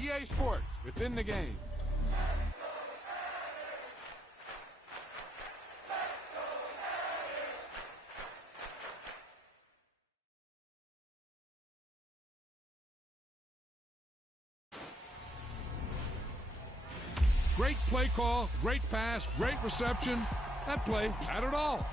EA Sports, within the game. Great play call, great pass, great reception. That play had it all.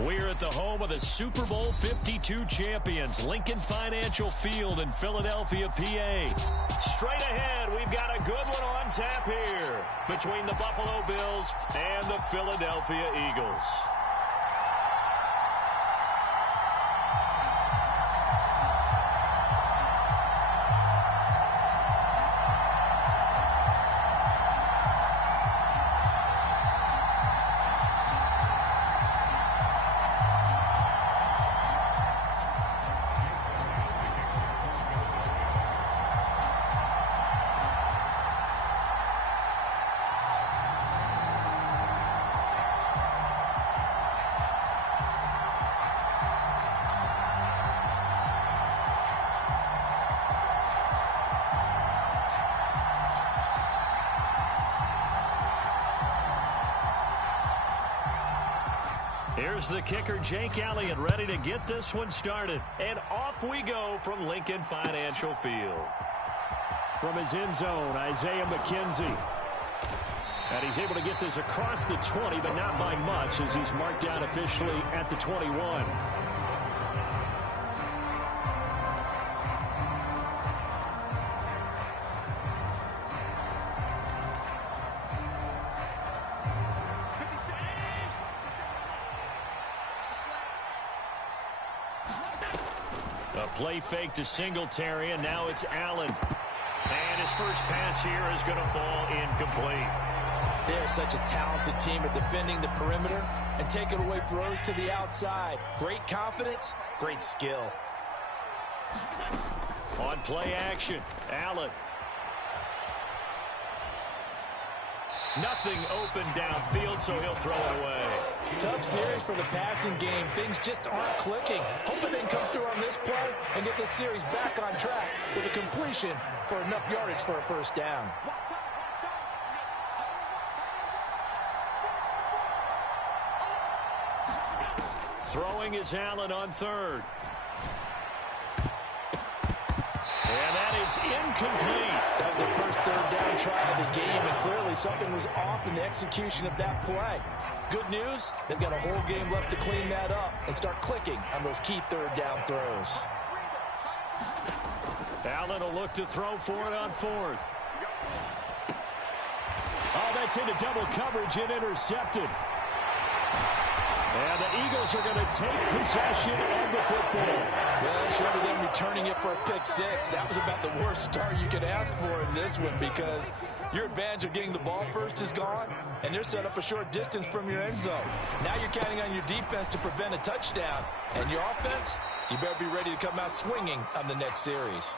We're at the home of the Super Bowl 52 champions, Lincoln Financial Field in Philadelphia, PA. Straight ahead, we've got a good one on tap here between the Buffalo Bills and the Philadelphia Eagles. Here's the kicker, Jake Elliott, ready to get this one started. And off we go from Lincoln Financial Field. From his end zone, Isaiah McKenzie. And he's able to get this across the 20, but not by much as he's marked down officially at the 21. A play fake to Singletary, and now it's Allen. And his first pass here is going to fall incomplete. They are such a talented team at defending the perimeter and taking away throws to the outside. Great confidence, great skill. On play action, Allen. Nothing open downfield, so he'll throw it away. Tough series for the passing game. Things just aren't clicking. Hoping they can come through on this play and get this series back on track with a completion for enough yardage for a first down. Throwing is Allen on third. And that is incomplete. That was the first third down try of the game, and clearly something was off in the execution of that play. Good news, they've got a whole game left to clean that up and start clicking on those key third down throws. Allen will look to throw for it on fourth. Oh, that's into double coverage and intercepted. And the Eagles are going to take possession of the football. Well, short of them returning it for a pick six, that was about the worst start you could ask for in this one, because your advantage of getting the ball first is gone, and they're set up a short distance from your end zone. Now you're counting on your defense to prevent a touchdown, and your offense, you better be ready to come out swinging on the next series.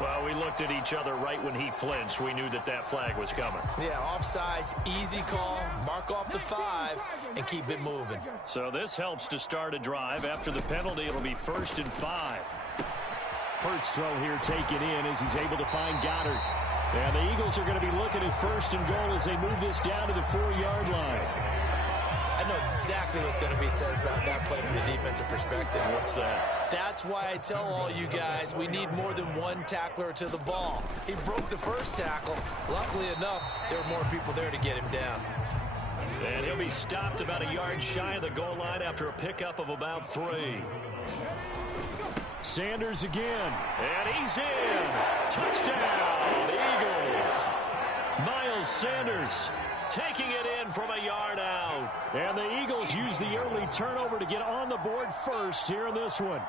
Well, we looked at each other right when he flinched. We knew that that flag was coming. Yeah, offsides, easy call, mark off the 5, and keep it moving. So this helps to start a drive. After the penalty, it'll be 1st and 5. Hurts throw here taken in as he's able to find Goddard. And the Eagles are going to be looking at 1st and goal as they move this down to the 4-yard line. I know exactly what's going to be said about that play from the defensive perspective. What's that? That's why I tell all you guys we need more than one tackler to the ball. He broke the first tackle. Luckily enough, there were more people there to get him down. And he'll be stopped about a yard shy of the goal line after a pickup of about 3. Sanders again. And he's in. Touchdown, Eagles. Miles Sanders taking it in from a yard out. And the Eagles use the early turnover to get on the board first here in this one.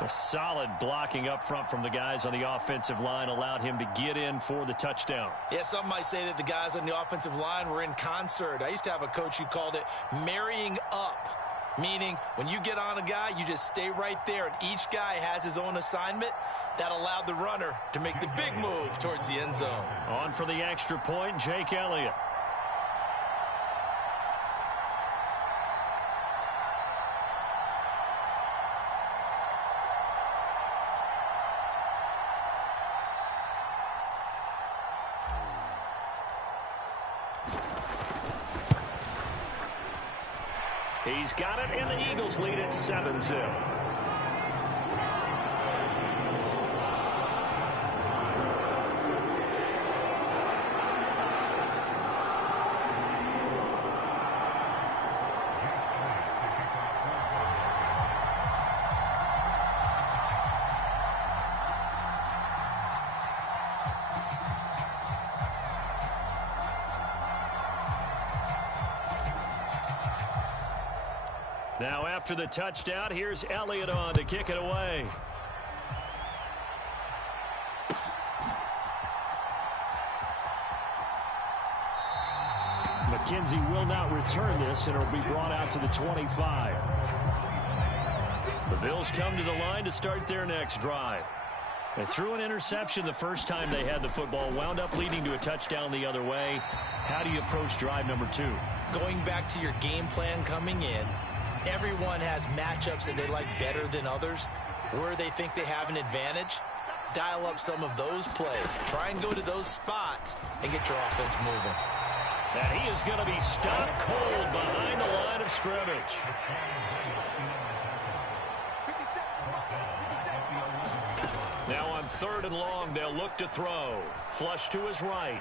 A solid blocking up front from the guys on the offensive line allowed him to get in for the touchdown. Yeah, some might say that the guys on the offensive line were in concert. I used to have a coach who called it marrying up, meaning when you get on a guy, you just stay right there, and each guy has his own assignment. That allowed the runner to make the big move towards the end zone. On for the extra point, Jake Elliott. He's got it, and the Eagles lead at 7-0. Now after the touchdown, here's Elliott on to kick it away. McKenzie will not return this, and it'll be brought out to the 25. The Bills come to the line to start their next drive. They threw an interception the first time they had the football, wound up leading to a touchdown the other way. How do you approach drive number 2? Going back to your game plan coming in, everyone has matchups that they like better than others. Where they think they have an advantage, dial up some of those plays. Try and go to those spots and get your offense moving. And he is going to be stopped cold behind the line of scrimmage. Now on 3rd and long, they'll look to throw. Flush to his right.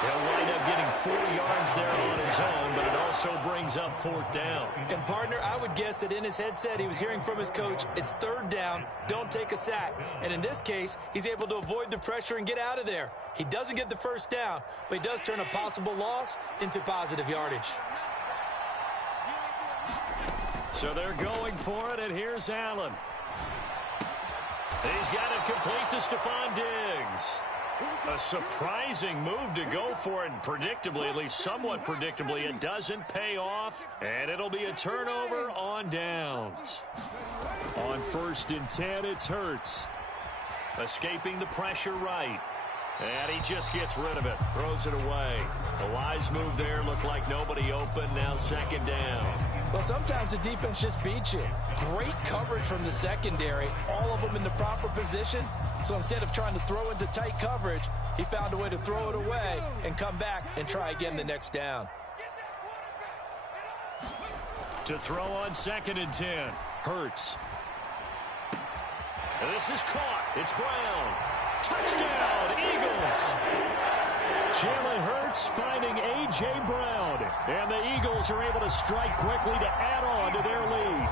He'll wind up getting 4 yards there on his own, but it also brings up 4th down. And, partner, I would guess that in his headset he was hearing from his coach, it's 3rd down, don't take a sack. And in this case, he's able to avoid the pressure and get out of there. He doesn't get the first down, but he does turn a possible loss into positive yardage. So they're going for it, and here's Allen. He's got it complete to Stephon Diggs. A surprising move to go for it, and predictably, at least somewhat predictably, it doesn't pay off, and it'll be a turnover on downs. On 1st and 10, it's Hurts. Escaping the pressure right. And he just gets rid of it, throws it away. A wise move there, looked like nobody open, now 2nd down. Well, sometimes the defense just beats you. Great coverage from the secondary, all of them in the proper position. So instead of trying to throw into tight coverage, he found a way to throw it away and come back and try again the next down. To throw on 2nd and 10, Hurts. And this is caught. It's Brown. Touchdown, Eagles. Jalen Hurts finding A.J. Brown. And the Eagles are able to strike quickly to add on to their lead.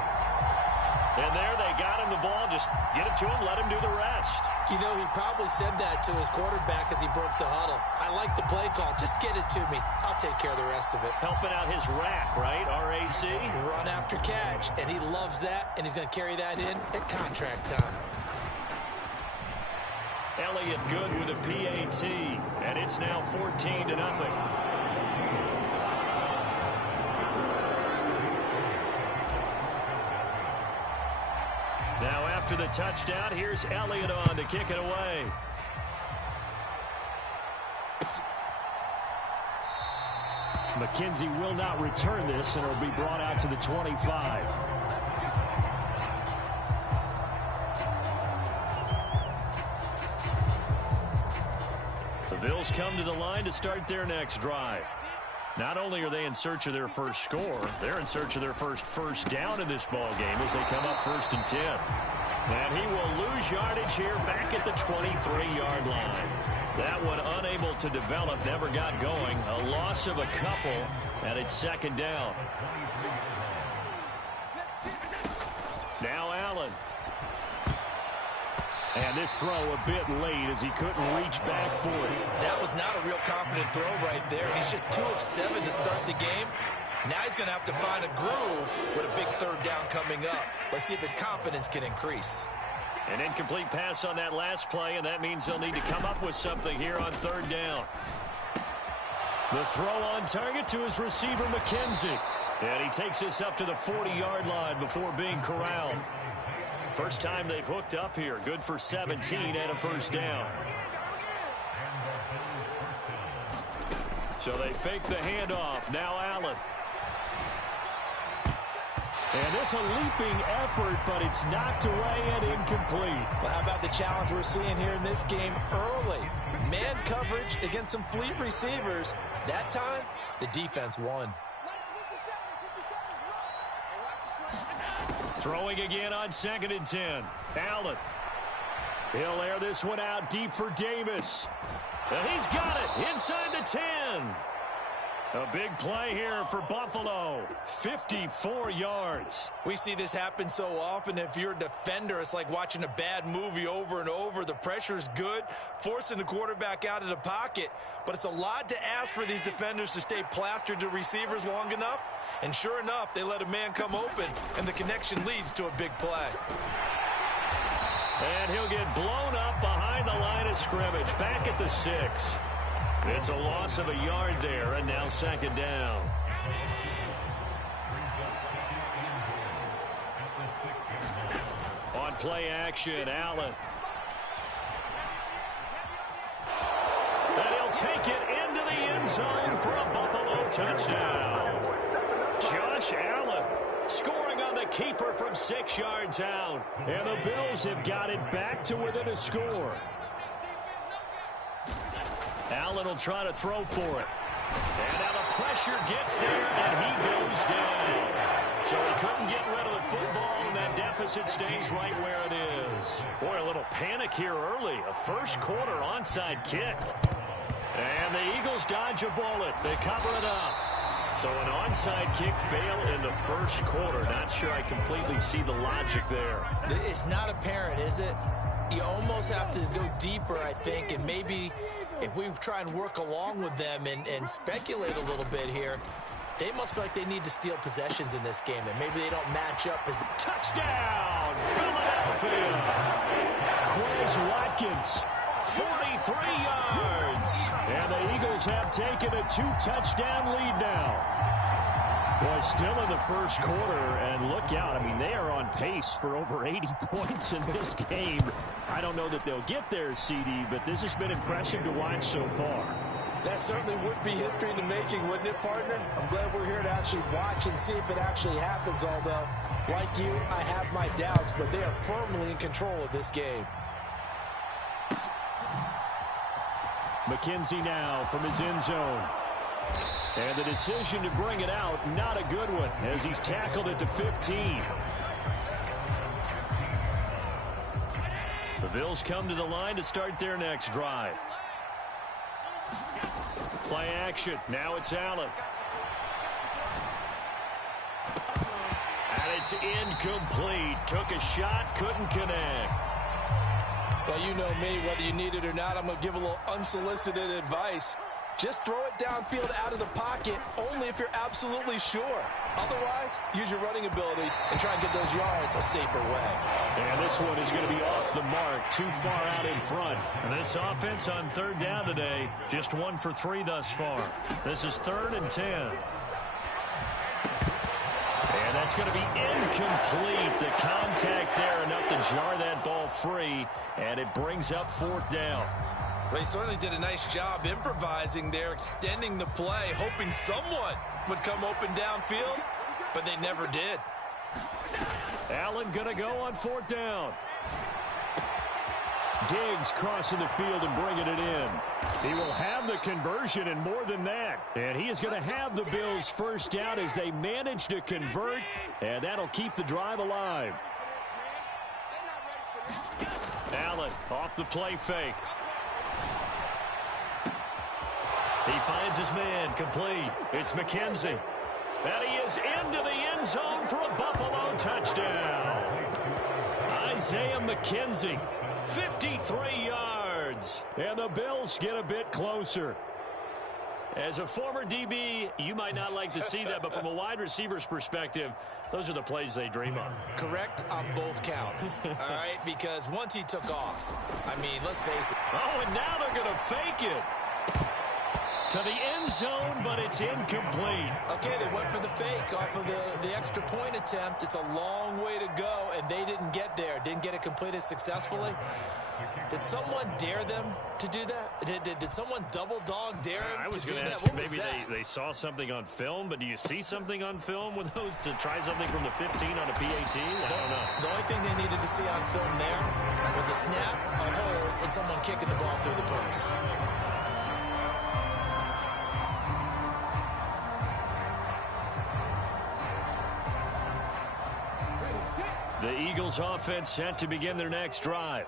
And there they got him the ball. Just get it to him, let him do the rest. You know, he probably said that to his quarterback as he broke the huddle. I like the play call. Just get it to me. I'll take care of the rest of it. Helping out his rack, right? R-A-C? Run after catch. And he loves that, and he's going to carry that in at contract time. Elliott good with a PAT, and it's now 14-0. Now after the touchdown, here's Elliott on to kick it away. McKenzie will not return this, and it'll be brought out to the 25. The Bills come to the line to start their next drive. Not only are they in search of their first score, they're in search of their first down in this ball game as they come up 1st and 10. And he will lose yardage here back at the 23-yard line. That one unable to develop, never got going. A loss of a couple, and it's 2nd down. Now Allen. And this throw a bit late as he couldn't reach back for it. That was not a real confident throw right there. He's just 2 of 7 to start the game. Now he's going to have to find a groove with a big 3rd down coming up. Let's see if his confidence can increase. An incomplete pass on that last play, and that means they'll need to come up with something here on 3rd down. The throw on target to his receiver, McKenzie. And he takes this up to the 40-yard line before being corralled. First time they've hooked up here. Good for 17 and a 1st down. So they fake the handoff. Now Allen. And this a leaping effort, but it's knocked away and incomplete. Well, how about the challenge we're seeing here in this game early? Man coverage against some fleet receivers. That time, the defense won. Throwing again on 2nd and 10. Allen. He'll air this one out deep for Davis. And he's got it inside the 10. A big play here for Buffalo. 54 yards. We see this happen so often. If you're a defender, it's like watching a bad movie over and over. The pressure's good, forcing the quarterback out of the pocket. But it's a lot to ask for these defenders to stay plastered to receivers long enough. And sure enough, they let a man come open, and the connection leads to a big play. And he'll get blown up behind the line of scrimmage, back at the 6. It's a loss of a yard there, and now 2nd down. On play action, Allen. And he'll take it into the end zone for a Buffalo touchdown. Josh Allen scoring on the keeper from 6 yards out. And the Bills have got it back to within a score. Allen will try to throw for it. And now the pressure gets there, and he goes down. So he couldn't get rid of the football, and that deficit stays right where it is. Boy, a little panic here early. A first-quarter onside kick. And the Eagles dodge a bullet. They cover it up. So an onside kick fail in the first quarter. Not sure I completely see the logic there. It's not apparent, is it? You almost have to go deeper, I think, and maybe if we try and work along with them and speculate a little bit here, They must feel like they need to steal possessions in this game, and maybe they don't match up. Touchdown, Philadelphia. Quez Watkins, 43 yards. And the Eagles have taken a 2-touchdown lead now. Well, still in the first quarter, and look out. I mean, they are on pace for over 80 points in this game. I don't know that they'll get there, CD, but this has been impressive to watch so far. That certainly would be history in the making, wouldn't it, partner? I'm glad we're here to actually watch and see if it actually happens, although, like you, I have my doubts, but they are firmly in control of this game. McKenzie now from his end zone. And the decision to bring it out, not a good one, as he's tackled at the 15. The Bills come to the line to start their next drive. Play action. Now it's Allen. And it's incomplete. Took a shot, couldn't connect. Well, you know me, whether you need it or not, I'm going to give a little unsolicited advice. Just throw it downfield out of the pocket only if you're absolutely sure. Otherwise, use your running ability and try and get those yards a safer way. And this one is going to be off the mark, too far out in front. And this offense on third down today, just 1 for 3 thus far. This is 3rd and 10. And that's going to be incomplete. The contact there enough to jar that ball free, and it brings up 4th down. They certainly did a nice job improvising there, extending the play, hoping someone would come open downfield, but they never did. Allen going to go on 4th down. Diggs crossing the field and bringing it in. He will have the conversion and more than that. And he is going to have the Bills' first down as they manage to convert, and that'll keep the drive alive. Allen off the play fake. He finds his man, complete. It's McKenzie. And he is into the end zone for a Buffalo touchdown. Isaiah McKenzie, 53 yards. And the Bills get a bit closer. As a former DB, you might not like to see that, but from a wide receiver's perspective, those are the plays they dream of. Correct on both counts, all right? Because once he took off, I mean, let's face it. Oh, and now they're going to fake it. To the end zone, but it's incomplete. Okay, they went for the fake off of the extra point attempt. It's a long way to go, and they didn't get there. Didn't get it completed successfully. Did someone dare them to do that? Did someone double dog dare him I was to do going to that? ask you, maybe they saw something on film, but do you see something on film with those to try something from the 15 on a PAT? I don't know. The only thing they needed to see on film there was a snap, a hold, and someone kicking the ball through the post. The Eagles offense set to begin their next drive.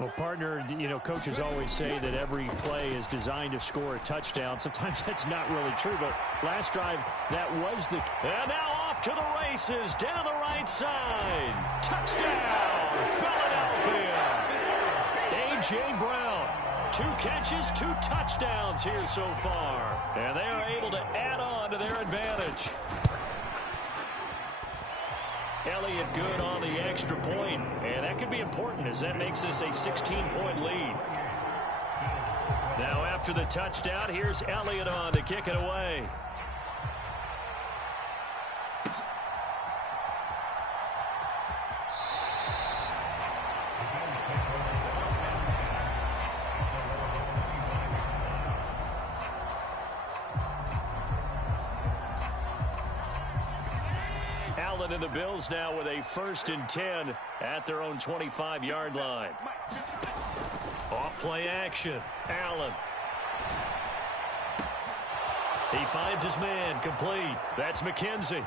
Well, partner, you know, coaches always say that every play is designed to score a touchdown. Sometimes that's not really true, but last drive, that was the... And now off to the races, down the right side. Touchdown, Philadelphia. A.J. Brown, 2 catches, 2 touchdowns here so far. And they are able to add on to their advantage. Elliott good on the extra point, and that could be important as that makes this a 16-point lead. Now after the touchdown, here's Elliott on to kick it away. And the Bills now with a 1st and 10 at their own 25-yard line. Off play action. Allen. He finds his man, complete. That's McKenzie.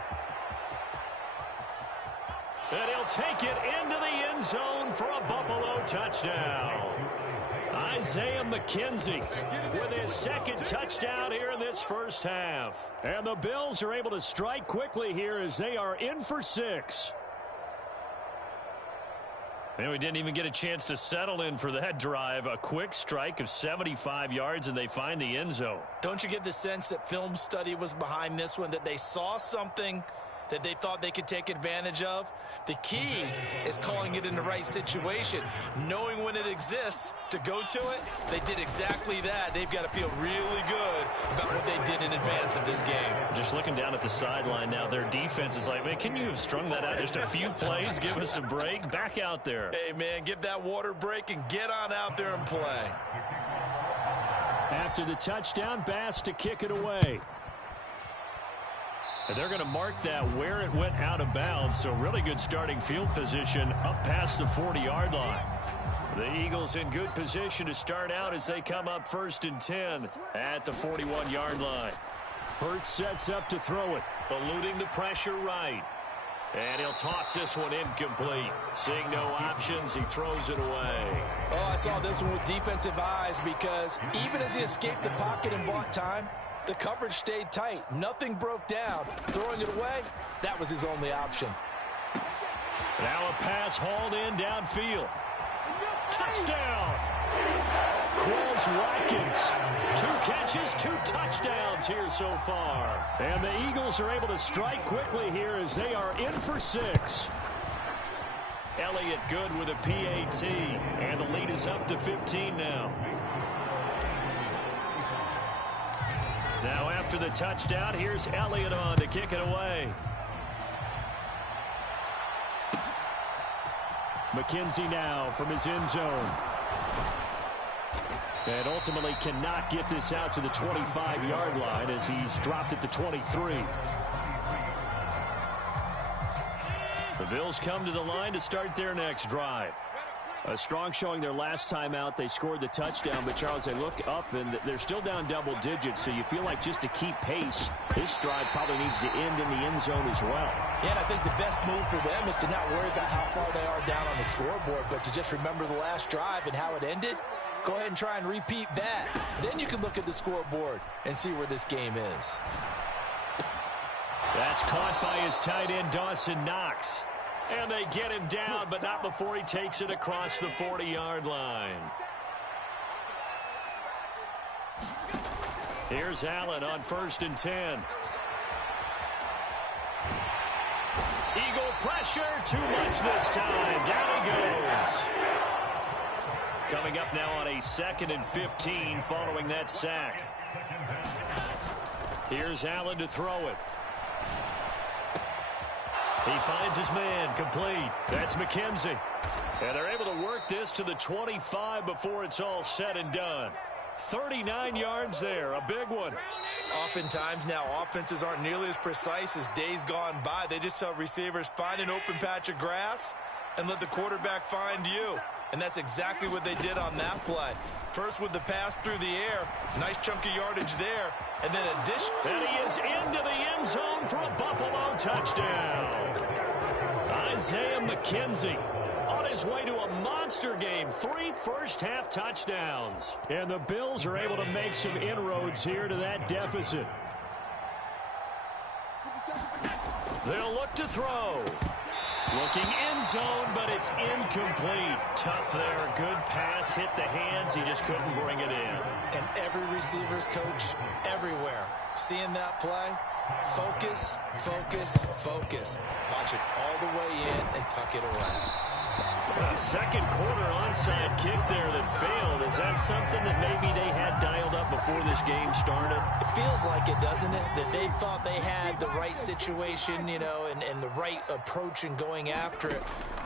And he'll take it into the end zone for a Buffalo touchdown. Isaiah McKenzie with his 2nd touchdown here in this first half. And the Bills are able to strike quickly here as they are in for 6. And we didn't even get a chance to settle in for that drive. A quick strike of 75 yards, and they find the end zone. Don't you get the sense that film study was behind this one, that they saw something that they thought they could take advantage of? The key is calling it in the right situation, knowing when it exists to go to it. They did exactly that. They've got to feel really good about what they did in advance of this game. Just looking down at the sideline now, their defense is like, man, can you have strung that out just a few plays? Give us a break. Back out there. Hey, man, give that water break and get on out there and play. After the touchdown, Bass to kick it away. And they're going to mark that where it went out of bounds, so really good starting field position up past the 40-yard line. The Eagles in good position to start out as they come up 1st and 10 at the 41-yard line. Hurts sets up to throw it. Eluding the pressure right. And he'll toss this one incomplete. Seeing no options, he throws it away. Oh, I saw this one with defensive eyes because even as he escaped the pocket and bought time, the coverage stayed tight. Nothing broke down. Throwing it away, that was his only option. Now a pass hauled in downfield. Touchdown! Quez Watkins. 2 catches, 2 touchdowns here so far. And the Eagles are able to strike quickly here as they are in for 6. Elliott good with a PAT. And the lead is up to 15 now. Now after the touchdown, here's Elliott on to kick it away. McKenzie now from his end zone. And ultimately cannot get this out to the 25-yard line as he's dropped it to 23. The Bills come to the line to start their next drive. A strong showing their last time out. They scored the touchdown, but Charles, they look up and they're still down double digits, so you feel like just to keep pace, this drive probably needs to end in the end zone as well. Yeah, and I think the best move for them is to not worry about how far they are down on the scoreboard, but to just remember the last drive and how it ended. Go ahead and try and repeat that. Then you can look at the scoreboard and see where this game is. That's caught by his tight end, Dawson Knox. And they get him down, but not before he takes it across the 40-yard line. Here's Allen on 1st and 10. Eagle pressure, too much this time. Down he goes. Coming up now on a 2nd and 15 following that sack. Here's Allen to throw it. He finds his man, complete. That's McKenzie. And they're able to work this to the 25 before it's all said and done. 39 yards there, a big one. Oftentimes now, offenses aren't nearly as precise as days gone by. They just have receivers find an open patch of grass and let the quarterback find you. And that's exactly what they did on that play. First with the pass through the air. Nice chunky yardage there. And then a dish. And he is into the end zone for a Buffalo touchdown. Isaiah McKenzie on his way to a monster game. 3 first-half touchdowns. And the Bills are able to make some inroads here to that deficit. They'll look to throw. Looking end zone, but it's incomplete. Tough there. Good pass. Hit the hands. He just couldn't bring it in. And every receiver's coach everywhere. Seeing that play, focus, focus, focus. Watch it all the way in and tuck it away. A second quarter onside kick there that failed. Is that something that maybe they had dialed up before this game started? It feels like it, doesn't it? That they thought they had the right situation, you know, and the right approach in going after it.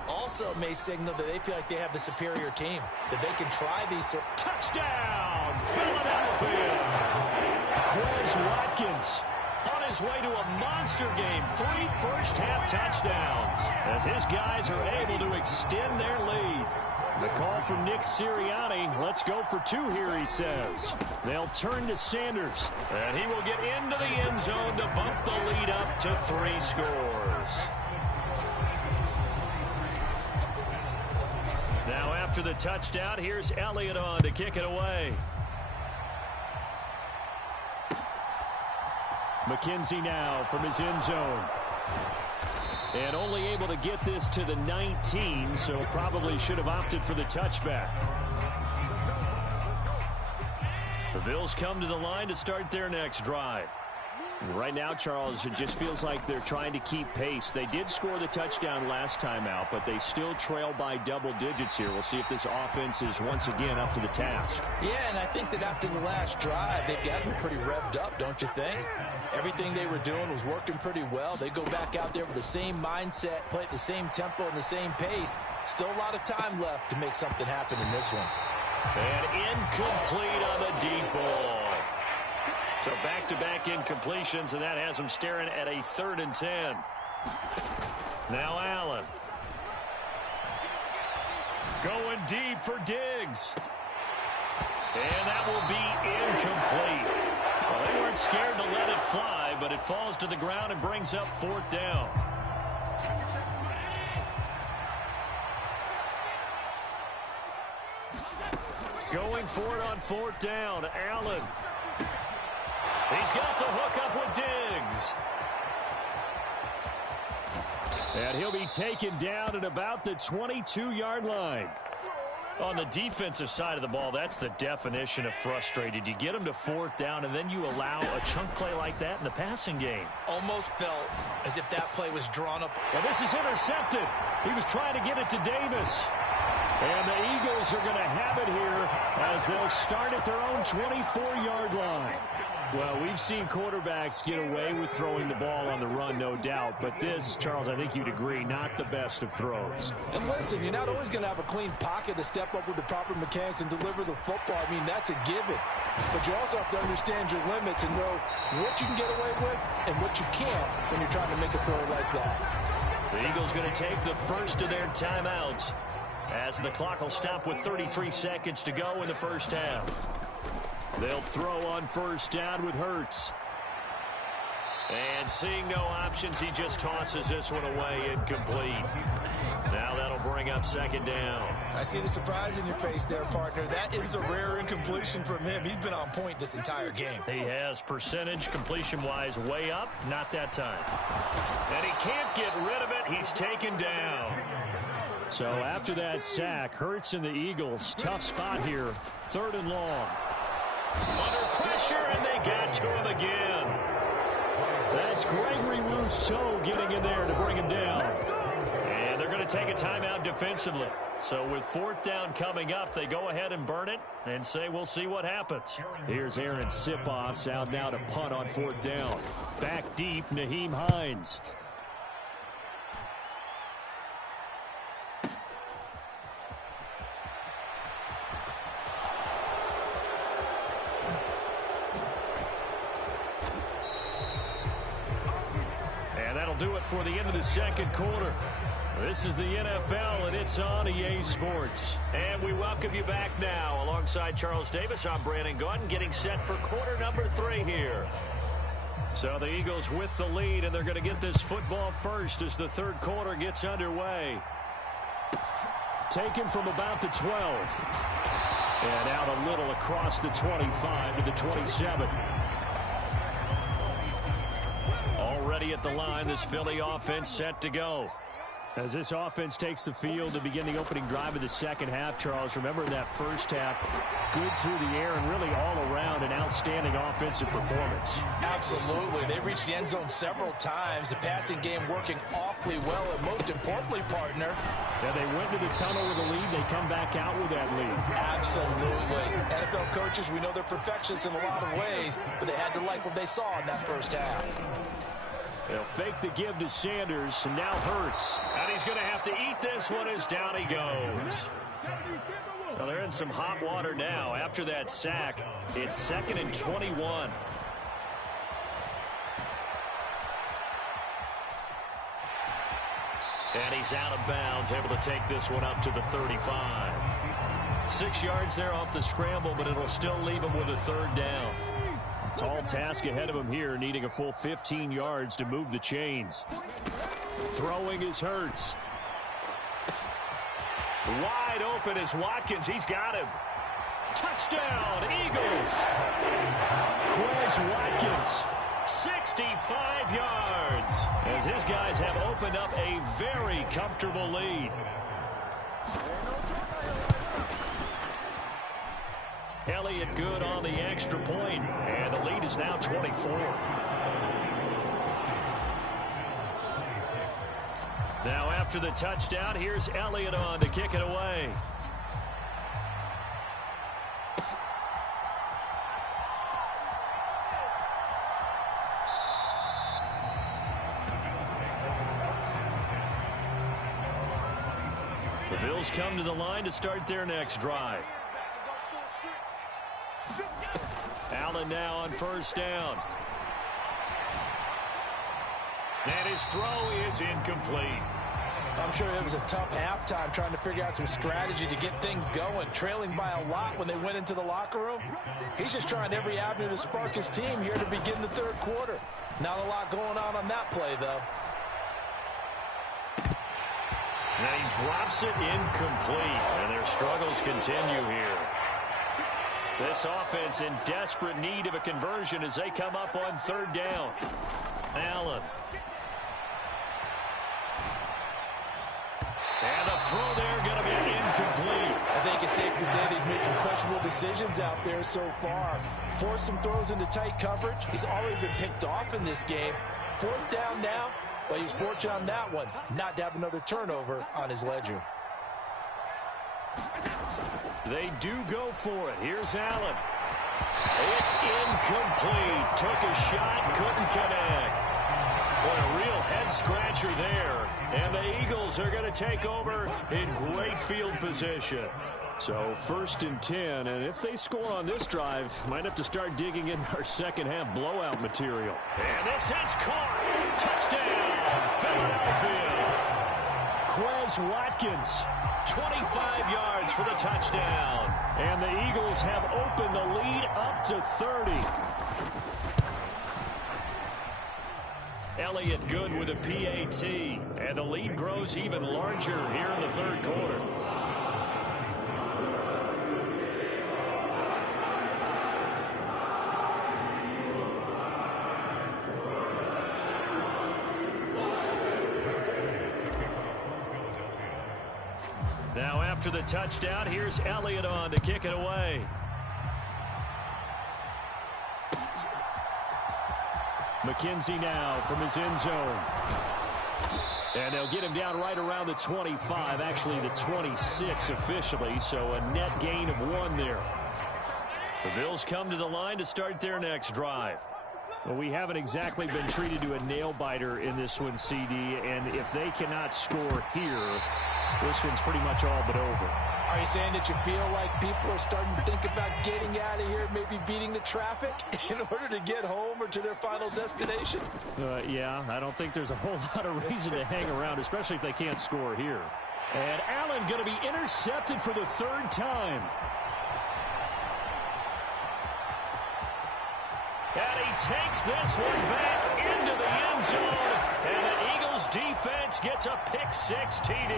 Also may signal that they feel like they have the superior team, that they can try these. Touchdown, Philadelphia! Quez Watkins on his way to a monster game. 3 first-half touchdowns as his guys are able to extend their lead. The call from Nick Sirianni. Let's go for 2 here, he says. They'll turn to Sanders. And he will get into the end zone to bump the lead up to 3 scores. Now after the touchdown, here's Elliott on to kick it away. McKenzie now from his end zone. And only able to get this to the 19, so probably should have opted for the touchback. The Bills come to the line to start their next drive. Right now, Charles, it just feels like they're trying to keep pace. They did score the touchdown last time out, but they still trail by double digits here. We'll see if this offense is once again up to the task. Yeah, and I think that after the last drive, they've got to be pretty revved up, don't you think? Everything they were doing was working pretty well. They go back out there with the same mindset, play at the same tempo and the same pace. Still a lot of time left to make something happen in this one. And incomplete on the deep ball. So back-to-back incompletions, and that has them staring at a 3rd and 10. Now Allen. Going deep for Diggs. And that will be incomplete. Well, they weren't scared to let it fly, but it falls to the ground and brings up 4th down. Going for it on 4th down, Allen. He's got the hook up with Diggs. And he'll be taken down at about the 22-yard line. On the defensive side of the ball, that's the definition of frustrated. You get them to 4th down, and then you allow a chunk play like that in the passing game. Almost felt as if that play was drawn up. Well, this is intercepted. He was trying to get it to Davis. And the Eagles are going to have it here as they'll start at their own 24-yard line. Well, we've seen quarterbacks get away with throwing the ball on the run, no doubt. But this, Charles, I think you'd agree, not the best of throws. And listen, you're not always going to have a clean pocket to step up with the proper mechanics and deliver the football. I mean, that's a given. But you also have to understand your limits and know what you can get away with and what you can't when you're trying to make a throw like that. The Eagles going to take the first of their timeouts as the clock will stop with 33 seconds to go in the first half. They'll throw on 1st down with Hurts. And seeing no options, he just tosses this one away, incomplete. Now that'll bring up 2nd down. I see the surprise in your face there, partner. That is a rare incompletion from him. He's been on point this entire game. He has percentage completion-wise way up, not that time. And he can't get rid of it. He's taken down. So after that sack, Hurts and the Eagles, tough spot here, 3rd and long. Under pressure, and they got to him again. That's Gregory Rousseau getting in there to bring him down. And they're going to take a timeout defensively. So with 4th down coming up, they go ahead and burn it and say we'll see what happens. Here's Aaron Sipos out now to punt on 4th down. Back deep, Naheem Hines. Do it for the end of the 2nd quarter. This is the NFL, and it's on EA Sports. And we welcome you back now. Alongside Charles Davis, I'm Brandon Gaudin, getting set for quarter number 3 here. So the Eagles with the lead, and they're going to get this football first as the 3rd quarter gets underway. Taken from about the 12. And out a little across the 25 to the 27. Already at the line, this Philly offense set to go. As this offense takes the field to begin the opening drive of the 2nd half, Charles, remember that 1st half, good through the air and really all around an outstanding offensive performance. Absolutely. They reached the end zone several times. The passing game working awfully well, and most importantly, partner. Yeah, they went to the tunnel with a lead. They come back out with that lead. Absolutely. NFL coaches, we know they're perfectionists in a lot of ways, but they had to like what they saw in that 1st half. They'll fake the give to Sanders, and now Hurts. And he's going to have to eat this one as down he goes. Well, they're in some hot water now. After that sack, it's 2nd and 21. And he's out of bounds, able to take this one up to the 35. 6 yards there off the scramble, but it'll still leave him with a 3rd down. Tall task ahead of him here, needing a full 15 yards to move the chains. Throwing is Hurts. Wide open is Watkins. He's got him. Touchdown, Eagles. Quez Watkins. 6 65 yards, as his guys have opened up a very comfortable lead. Elliott good on the extra point, and the lead is now 24. Now after the touchdown, here's Elliott on to kick it away. The Bills come to the line to start their next drive. Allen now on first down. And his throw is incomplete. I'm sure it was a tough halftime trying to figure out some strategy to get things going. Trailing by a lot when they went into the locker room. He's just trying every avenue to spark his team here to begin the third quarter. Not a lot going on that play, though. And he drops it incomplete. And their struggles continue here. This offense in desperate need of a conversion as they come up on third down. Allen. And the throw there going to be incomplete. I think it's safe to say that he's made some questionable decisions out there so far. Forced some throws into tight coverage. He's already been picked off in this game. Fourth down now, but he was fortunate on that one not to have another turnover on his ledger. They do go for it. Here's Allen. It's incomplete. Took a shot, couldn't connect. Boy, a real head-scratcher there. And the Eagles are going to take over in great field position. So 1st and 10, and if they score on this drive, might have to start digging in our second-half blowout material. And this is caught. Touchdown, Philadelphia. Quez Watkins, 25 yards for the touchdown. And the Eagles have opened the lead up to 30. Elliott good with a PAT. And the lead grows even larger here in the third quarter. Now after the touchdown, here's Elliott on to kick it away. McKenzie now from his end zone. And they'll get him down right around the 25, actually the 26 officially, so a net gain of 1 there. The Bills come to the line to start their next drive. Well, we haven't exactly been treated to a nail-biter in this one, CD, and if they cannot score here, this one's pretty much all but over. Are you saying that you feel like people are starting to think about getting out of here, maybe beating the traffic in order to get home or to their final destination? Yeah, I don't think there's a whole lot of reason to hang around, especially if they can't score here. And Allen going to be intercepted for the 3rd time. And he takes this one back into the end zone. And the Eagles defense gets a pick-6 TD.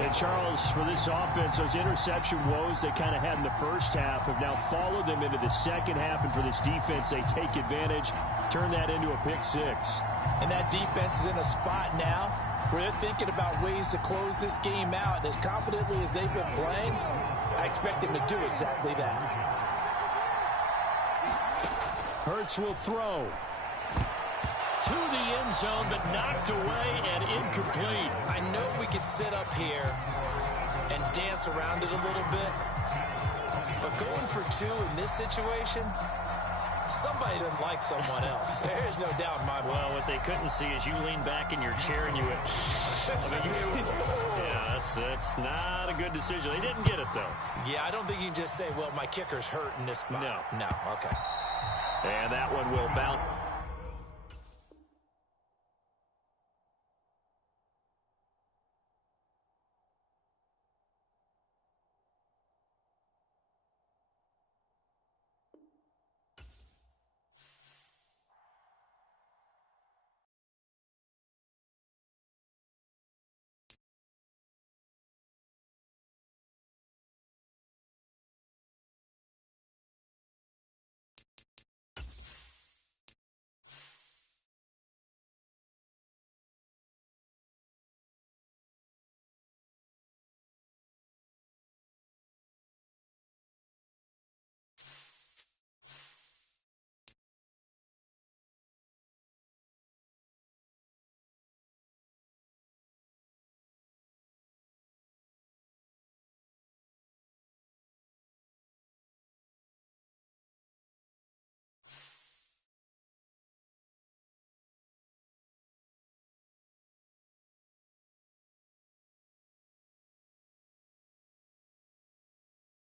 And Charles, for this offense, those interception woes they kind of had in the first half have now followed them into the second half. And for this defense, they take advantage, turn that into a pick-6. And that defense is in a spot now where they're thinking about ways to close this game out. And as confidently as they've been playing, I expect them to do exactly that. Hurts will throw to the end zone, but knocked away and incomplete. I know we could sit up here and dance around it a little bit, but going for 2 in this situation, somebody doesn't like someone else. There's no doubt in my mind. Well, what they couldn't see is you lean back in your chair and you went, yeah, that's not a good decision. They didn't get it, though. Yeah, I don't think you can just say, well, my kicker's hurt in this spot. No. No, okay. And that one will bounce.